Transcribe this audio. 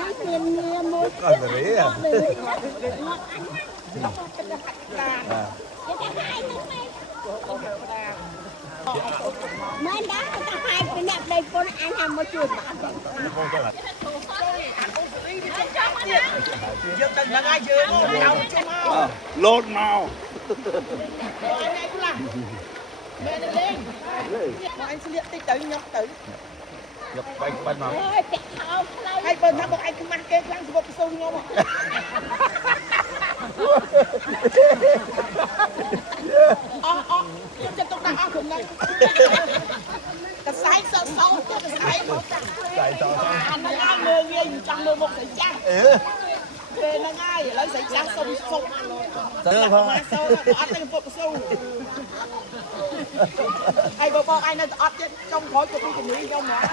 នេះមានងារមួយ còn rồi đấy à មិនដែរតែហើយពីអ្នកដេកពុនអញថាមកជួយមកអត់ទេយើងទៅដល់ហើយយើងមកចុះមក lột màu មែនទេលេងមកអញស្លៀកតិចទៅញ៉ុកទៅ nhập bánh bánh màu អើយតាក់ខោផ្លូវហើយបើថាមកឯងខ្មាស់គេខ្លាំងសបុកស៊ូខ្ញុំអស់ខ្ញុំចិត្តទុកដាក់អស់ក្រុមហ្នឹងកសែងសោសោទៅកសែងមកដាក់ chạy to អាហ្នឹងហើយមើលងាយចង់មើលមុខស្រីចាស់ពេលហ្នឹងហើយឥឡូវស្រីចាស់សុំសុំ ទៅផង មកសូនអត់ទៅពុកស៊ូហើយបងឯងនៅតែអត់ទៀតចុងក្រោយទៅពីជំនាញខ្ញុំមក